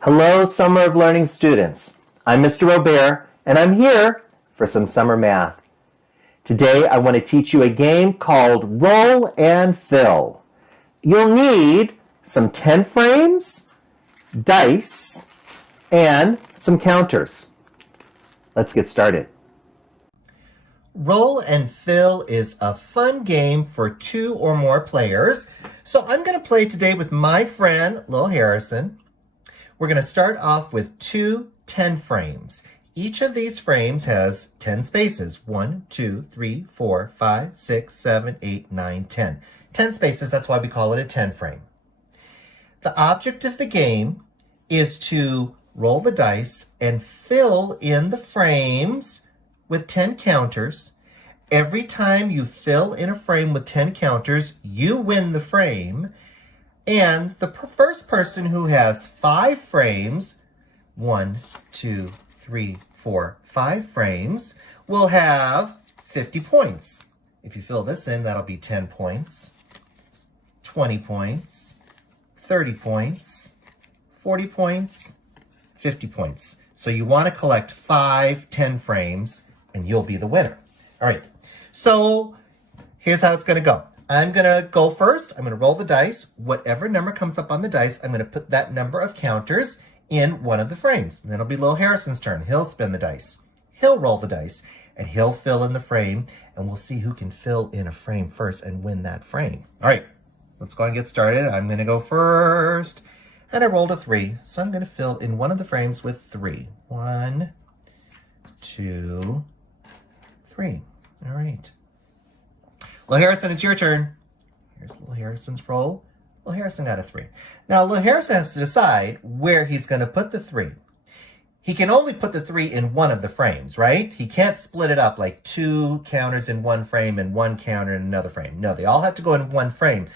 Hello, Summer of Learning students. I'm Mr. Robert, and I'm here for some summer math. Today, I want to teach you a game called Roll and Fill. You'll need some 10 frames, dice, and some counters. Let's get started. Roll and Fill is a fun game for 2 or more players. So I'm going to play today with my friend, Lil Harrison. We're going to start off with 2 10 frames. Each of these frames has 10 spaces. 1, 2, 3, 4, 5, 6, 7, 8, 9, 10. 10 spaces, that's why we call it a 10 frame. The object of the game is to roll the dice and fill in the frames with 10 counters. Every time you fill in a frame with 10 counters, you win the frame. And the first person who has 5 frames, 1, 2, 3, 4, 5 frames, will have 50 points. If you fill this in, that'll be 10 points, 20 points, 30 points, 40 points, 50 points. So you want to collect 5 10 frames, and you'll be the winner. All right, so here's how it's going to go. I'm going to go first. I'm going to roll the dice. Whatever number comes up on the dice, I'm going to put that number of counters in one of the frames. And then it'll be Lil Harrison's turn. He'll spin the dice. He'll roll the dice, and he'll fill in the frame, and we'll see who can fill in a frame first and win that frame. All right, let's go and get started. I'm going to go first, and I rolled a 3, so I'm going to fill in one of the frames with 3. 1, 2, 3. All right. Lil Harrison, it's your turn. Here's Lil Harrison's roll. Lil Harrison got a 3. Now, Lil Harrison has to decide where he's going to put the 3. He can only put the 3 in one of the frames, right? He can't split it up like 2 counters in one frame and 1 counter in another frame. No, they all have to go in one frame.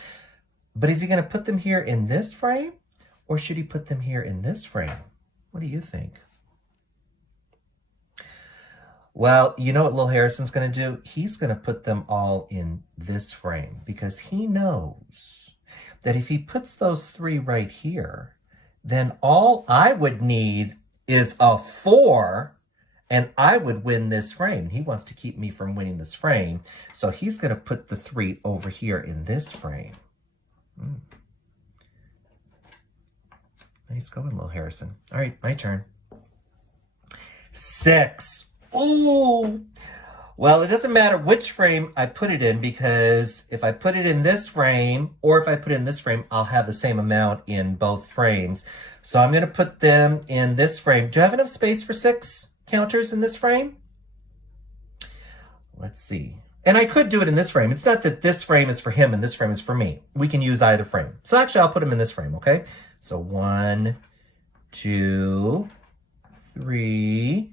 But is he going to put them here in this frame? Or should he put them here in this frame? What do you think? Well, you know what Lil Harrison's going to do? He's going to put them all in this frame because he knows that if he puts those 3 right here, then all I would need is a 4 and I would win this frame. He wants to keep me from winning this frame, so he's going to put the 3 over here in this frame. Nice going, Lil Harrison. All right, my turn. 6. Ooh, well, it doesn't matter which frame I put it in because if I put it in this frame or if I put it in this frame, I'll have the same amount in both frames. So I'm going to put them in this frame. Do I have enough space for 6 counters in this frame? Let's see. And I could do it in this frame. It's not that this frame is for him and this frame is for me. We can use either frame. So actually, I'll put them in this frame, okay? So 1, 2, 3,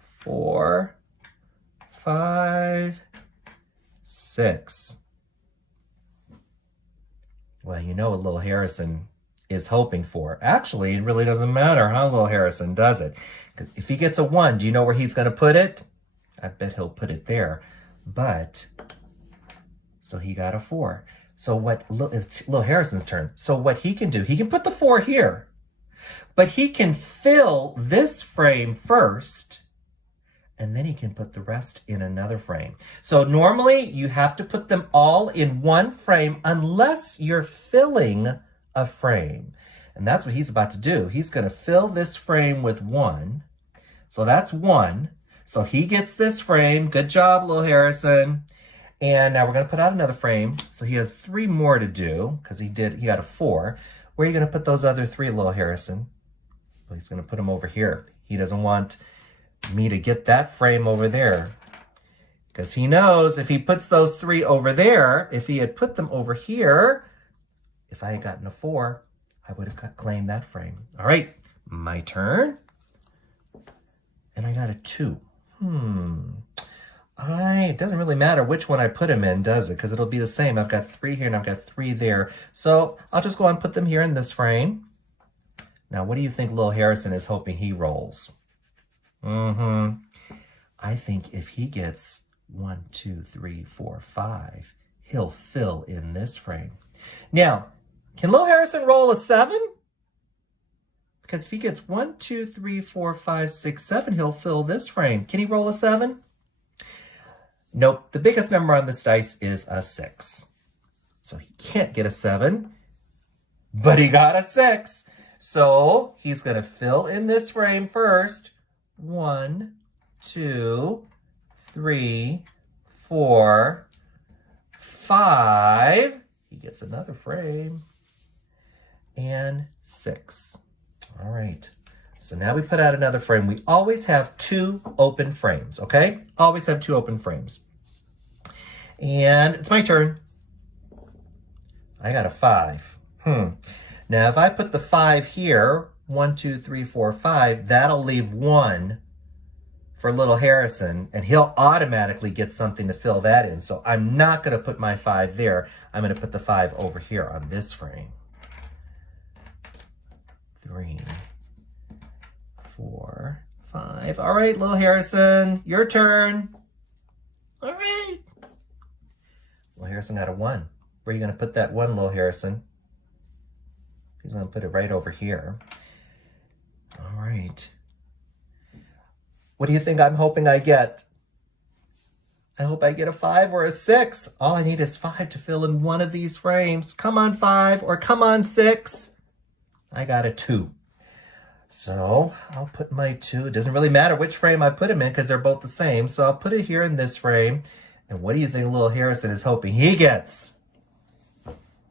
4, 5, 6. Well, you know what Lil Harrison is hoping for. Actually, it really doesn't matter how Lil Harrison does it. If he gets a 1, do you know where he's going to put it? I bet he'll put it there. But, so he got a 4. So it's Lil Harrison's turn. So what he can do, he can put the 4 here. But he can fill this frame first, and then he can put the rest in another frame. So normally you have to put them all in one frame unless you're filling a frame. And that's what he's about to do. He's going to fill this frame with 1. So that's 1. So he gets this frame. Good job, Lil Harrison. And now we're going to put out another frame. So he has 3 more to do because he got a 4. Where are you going to put those other 3, Lil Harrison? Well, he's going to put them over here. He doesn't want me to get that frame over there because he knows if he puts those 3 over there, if he had put them over here, if I had gotten a 4, I would have claimed that frame. All right, my turn. And I got a 2. It doesn't really matter which one I put him in, does it? Because it'll be the same. I've got 3 here and I've got 3 there. So I'll just go and put them here in this frame. Now, what do you think Lil Harrison is hoping he rolls? I think if he gets 1, 2, 3, 4, 5, he'll fill in this frame. Now, can Lil Harrison roll a 7? Because if he gets 1, 2, 3, 4, 5, 6, 7, he'll fill this frame. Can he roll a 7? Nope, the biggest number on this dice is a 6. So he can't get a 7, but he got a 6. So he's going to fill in this frame first. 1, 2, 3, 4, 5. He gets another frame. And 6. All right. So now we put out another frame. We always have 2 open frames, okay? Always have 2 open frames. And it's my turn. I got a 5. Now, if I put the 5 here, 1, 2, 3, 4, 5, that'll leave 1 for little Harrison, and he'll automatically get something to fill that in. So I'm not going to put my 5 there. I'm going to put the 5 over here on this frame. 3, 4, 5. All right, little Harrison, your turn. All right. Little Harrison got a 1. Where are you going to put that 1, little Harrison? He's going to put it right over here. All right. What do you think I'm hoping I get? I hope I get a 5 or a 6. All I need is 5 to fill in one of these frames. Come on, 5, or come on, 6. I got a 2. So I'll put my 2. It doesn't really matter which frame I put him in because they're both the same. So I'll put it here in this frame. And what do you think little Harrison is hoping he gets?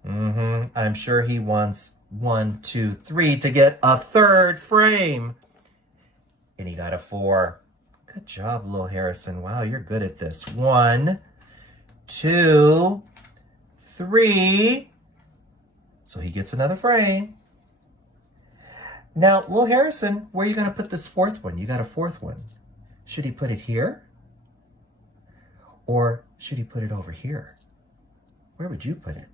I'm sure he wants 1, 2, 3 to get a 3rd frame. And he got a 4. Good job, little Harrison. Wow, you're good at this. 1, 2, 3. So he gets another frame. Now, little Harrison, where are you going to put this 4th one? You got a 4th one. Should he put it here? Or should he put it over here? Where would you put it?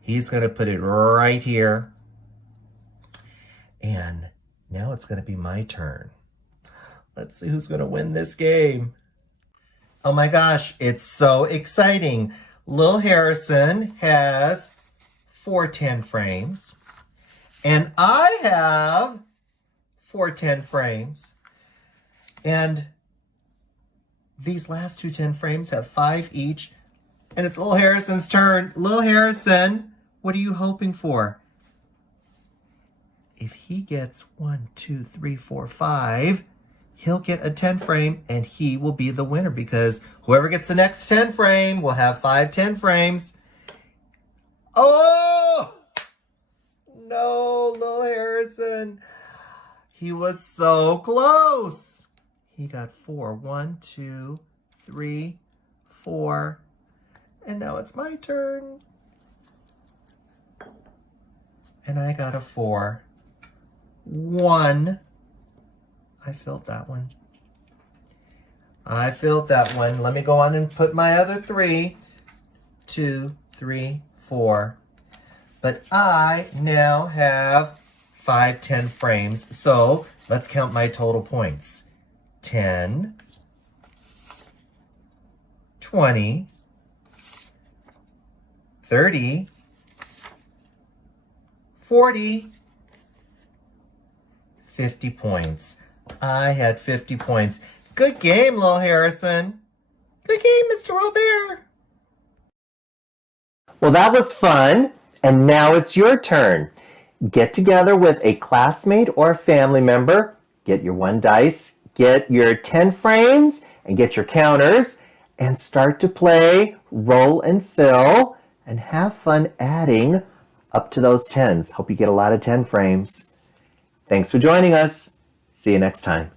He's going to put it right here. And now it's going to be my turn. Let's see who's going to win this game. Oh my gosh, it's so exciting. Lil Harrison has 4 10 frames. And I have 4 10 frames. And these last 2 10 frames have 5 each. And it's Lil Harrison's turn. Lil Harrison, what are you hoping for? If he gets 1, 2, 3, 4, 5, he'll get a 10 frame and he will be the winner because whoever gets the next 10 frame will have 5 10 frames. Oh! No, Lil Harrison. He was so close. He got 4. 1, 2, 3, 4. And now it's my turn. And I got a 4. 1. I filled that one. I filled that one. Let me go on and put my other 3. 2, 3, 4. But I now have 5 10 frames. So let's count my total points. 10, 20, 30, 40, 50 points. I had 50 points. Good game, Lil Harrison. Good game, Mr. Robert. Well, that was fun. And now it's your turn. Get together with a classmate or a family member. Get your 1 dice. Get your 10 frames and get your counters. And start to play Roll and Fill. And have fun adding up to those 10s. Hope you get a lot of 10 frames. Thanks for joining us. See you next time.